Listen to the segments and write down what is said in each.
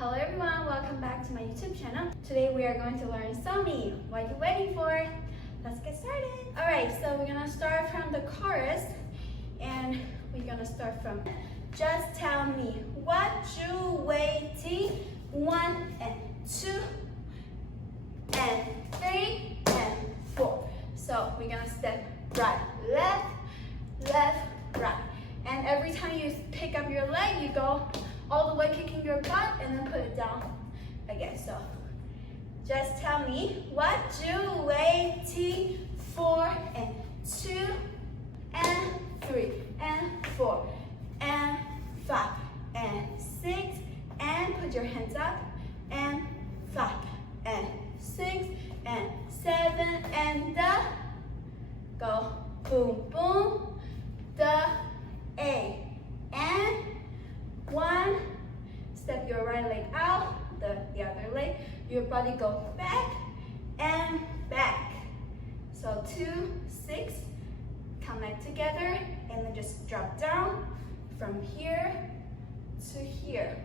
Hello everyone, welcome back to my YouTube channel. Today we are going to learn Somi. What are you waiting for? Let's get started. Alright, so we're gonna start from the chorus and we're gonna start from just tell me what you waiting. 1 and 2 and 3 and 4. So we're gonna step right, left, left, right. And every time you pick up your leg, you go all the way kicking your butt and then put it down again. So just tell me what you waiting for, and 2 and 3 and 4 and 5 and 6 and put your hands up and 5 and 6 and 7 and go boom boom the A and 1. Step your right leg out, the other leg. Your body go back and back. So 2, 6, connect together, and then just drop down from here to here.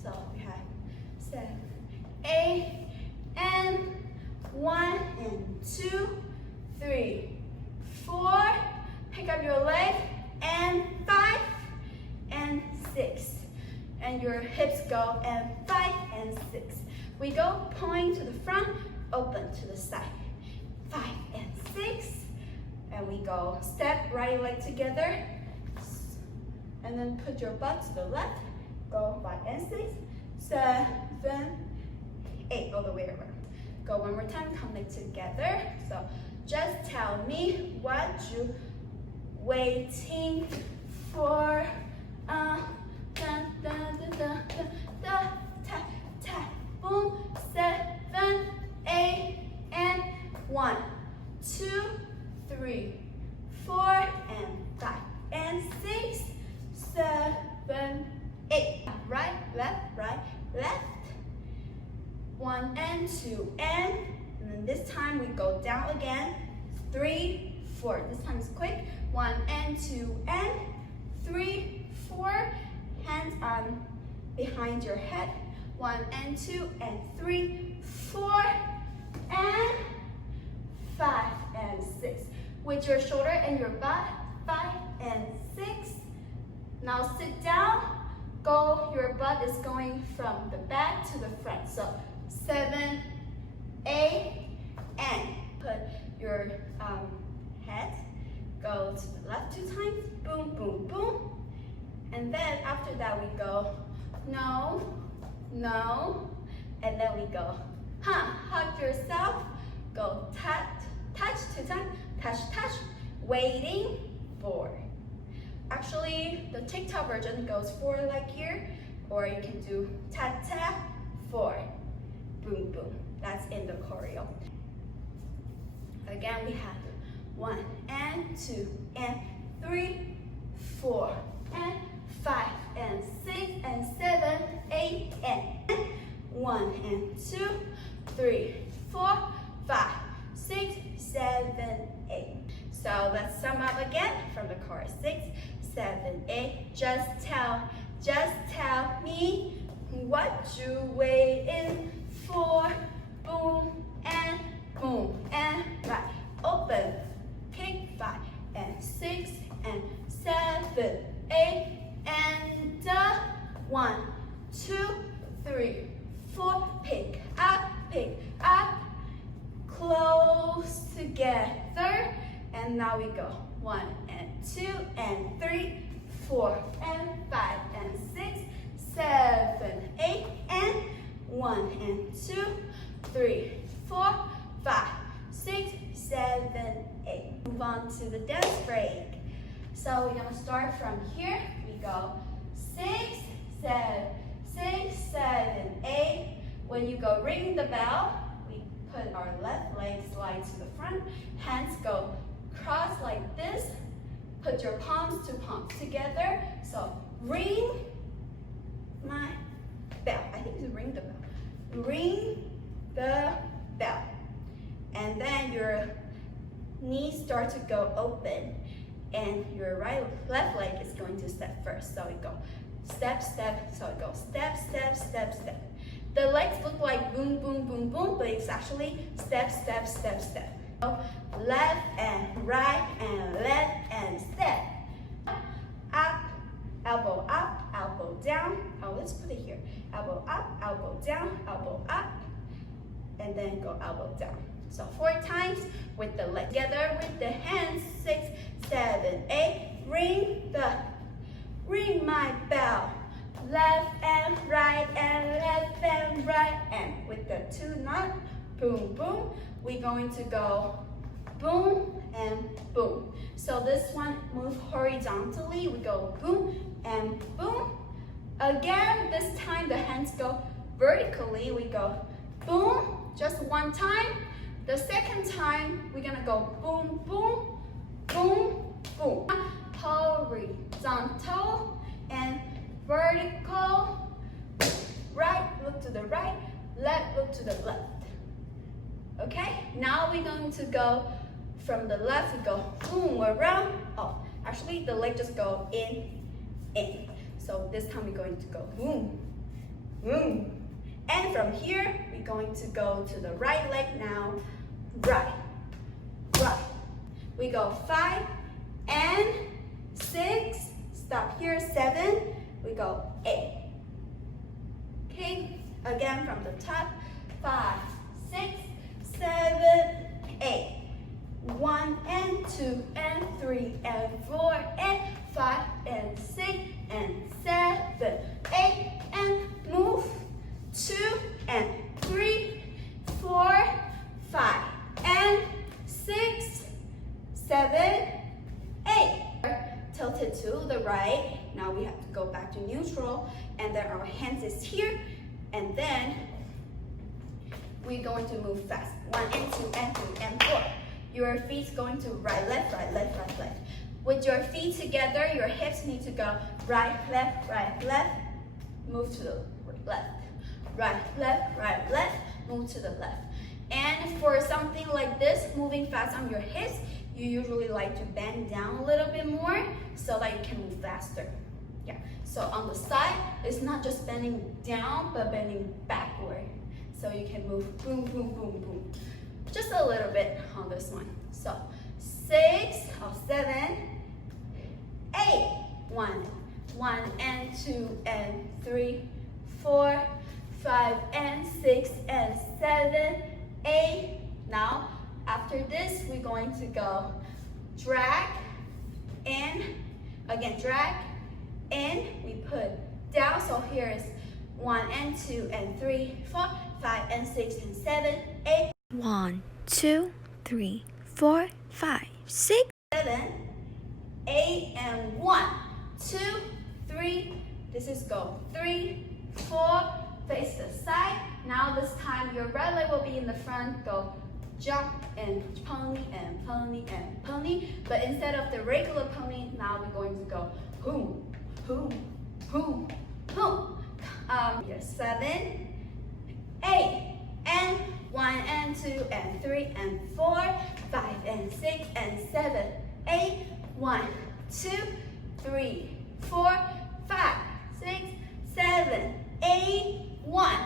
So we have 7, 8, and 1 and 2, 3, 4. Pick up your leg and 5 and 6. And your hips go and 5 and 6. We go point to the front, open to the side. 5 and 6. And we go step right leg together. And then put your butt to the left. Go 5 and 6. 7, 8. All the way over. Go one more time, connect together. So just tell me what you waiting for. Boom. 7, 8 and 1, 2, 3, 4 and 5 and 6, 7, 8. Right, left, right, left. 1 and 2 and then this time we go down again. 3, 4. This time is quick. 1 and 2 and 3, 4. Hands on behind your head. 1 and 2 and 3, 4 and 5 and 6. With your shoulder and your butt. 5 and 6. Now sit down. Go. Your butt is going from the back to the front. So 7, 8, and put your head. Go to the left 2 times. Boom, boom, boom. And then after that we go no, no, and then we go hug yourself. Go touch 2 times. Touch, touch. Waiting for. Actually, the TikTok version goes 4 like here, or you can do tap tap 4. Boom, boom. That's in the choreo. Again, we have 1 and 2 and 3, 4 and 5 and 6 and 7, 8 and 1 and 2, 3, 4, 5, 6, 7, 8. So let's sum up again from the chorus. 6, 7, 8. Just tell me what you waiting for. Boom and right. Open. Kick 5 and 6 and 7, 8 and 1, 2, 3, 4. Pick up, close together. And now we go 1 and 2 and 3, 4 and 5 and 6, 7, 8 and 1 and 2, 3, 4, 5, 6, 7, 8. Move on to the dance break. So we're gonna start from here. We go 6, 7, 6, 7, 8. When you go ring the bell, we put our left leg slide to the front. Hands go cross like this. Put your palms to palms together. So ring my bell. I think it's ring the bell. Ring the bell. And then your knees start to go open. And your left leg is going to step first. So we go step, step. So it goes step, step. step, step. The legs look like boom, boom, boom, boom, but it's actually step, step, step, step. So left and right and left and step. Up, elbow down. Oh, let's put it here. Elbow up, elbow down, elbow up, and then go elbow down. So 4 times with the legs together with the hands. 6, 7, 8. Ring my bell. Left and right and left and right, and with the 2 knot, boom, boom, we're going to go boom and boom. So this one move horizontally, we go boom and boom. Again, this time the hands go vertically, we go boom, just 1 time. The second time, we're gonna go boom, boom, boom, boom. Horizontal and vertical. Right, look to the right, left, look to the left. Okay, now we're going to go from the left, we go boom, around. Oh, actually the leg just go in. So this time we're going to go boom, boom. And from here, we're going to go to the right leg now. Right. We go 5 and 6. Stop here, 7. We go 8. Okay, again from the top. 5, 6, 7, 8. 1 and 2 and 3 and 4 and 5 and 6 and 7, 8 and move. 2 and 3, 4, 5 and 6, 7, 8. Tilted to the right. Now we have to go back to neutral, and then our hands is here, and then we're going to move fast. 1 and 2 and 3 and 4. Your feet's going to right, left, right, left, right, left. With your feet together, your hips need to go right, left, move to the left. Right, left, move to the left. And for something like this, moving fast on your hips, you usually like to bend down a little bit more so that you can move faster. Yeah. So on the side, it's not just bending down, but bending backward. So you can move boom, boom, boom, boom. Just a little bit on this one. So 6, 7, 8. 1 and 2 and 3, 4, 5 and 6 and 7, 8. Now, after this, we're going to go drag in, again drag in, we put down. So here is 1 and 2 and 3, 4, 5 and 6 and 7, 8. 1, 2, 3, 4, 5, 6, 7, 8 and 1, 2, 3. This is go 3, 4. Face the side. Now this time your right leg will be in the front. Go jump and pony and pony and pony. But instead of the regular pony, now we're going to go boom, boom, boom, boom. Here 7, 8, and 1 and 2 and 3 and 4, 5 and 6 and 7, 8. 1, 2, 3, 4, 5, 6, 7, 8. 1,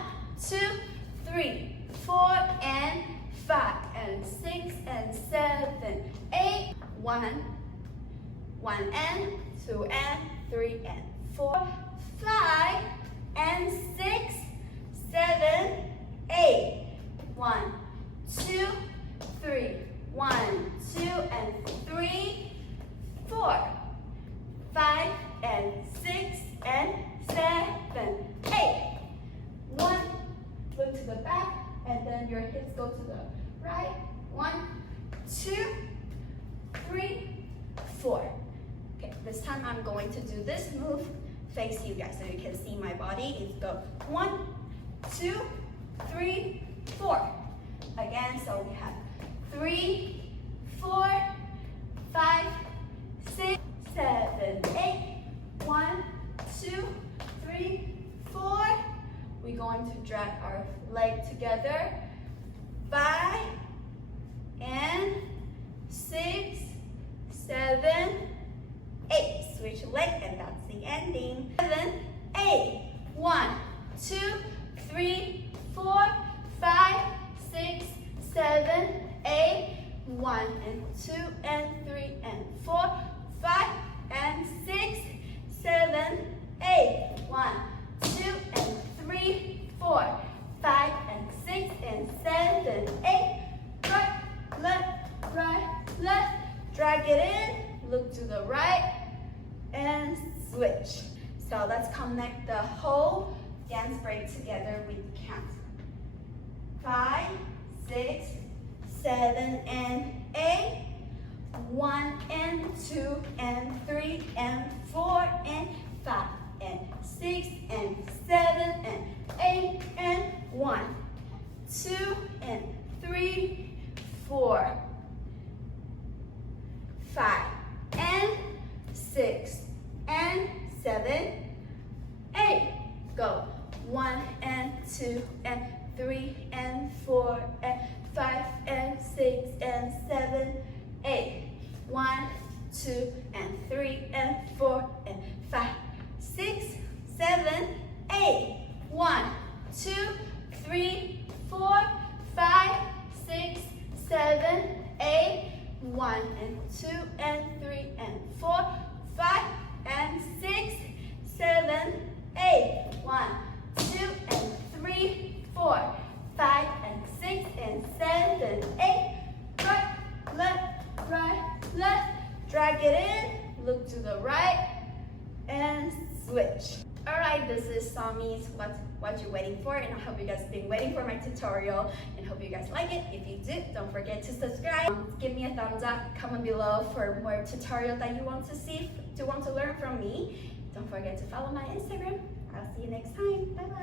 2, 3, 4 and 5 and 6 and 7, 8. 1 and 2 and 3 and 4, 5 and 6, 7, 8. 1, 2, 3, 1, 2 and 3, 4, 5 and 6 and 7, 8. 1, look to the back, and then your hips go to the right. 1, 2, 3, 4. Okay, this time I'm going to do this move face you guys so you can see my body. It's go 1, 2, 3, 4. Again, so we have 3, 4, 5, 6, 7, 8. 1, 2, 3, 4. We're going to drag our leg together. 5 and 6, 7, 8. Switch leg, and that's the ending. 7, 8. 1, 2, 3, 4, 5, 6, 7, 8. 1 and 2 and 3 and 4, 5 and 6, 7, 8. 1, 2 and 3, 4, 5 and 6 and 7, 8. Right, left. Drag it in, look to the right, and switch. So let's connect the whole dance break together with count. 5, 6, 7 and 8. 1 and 2 and 3 and 4 and 5 and 6 and 7 and 8 and 1, 2 and 3, 4, 5 and 6 and 7, 8. Go. 1 and 2 and 3 and 4 and 5 and 6 and 7, 8. 1, 2 and 3 and 4 and 5, 6, 7, 8. 1, 2, 3, 4, 5, 6, 7, 8. 1 and 2 and 3 and 4, 5 and 6, 7, 8. 1, 2 and 3, 4, 5 and 6 and 7, 8. Right, left. Drag it in, look to the right, and switch. Alright, this is Somi's what you're waiting for, and I hope you guys have been waiting for my tutorial and hope you guys like it. If you did, don't forget to subscribe. Give me a thumbs up, comment below for more tutorials that you want to see, want to learn from me. Don't forget to follow my Instagram. I'll see you next time. Bye bye.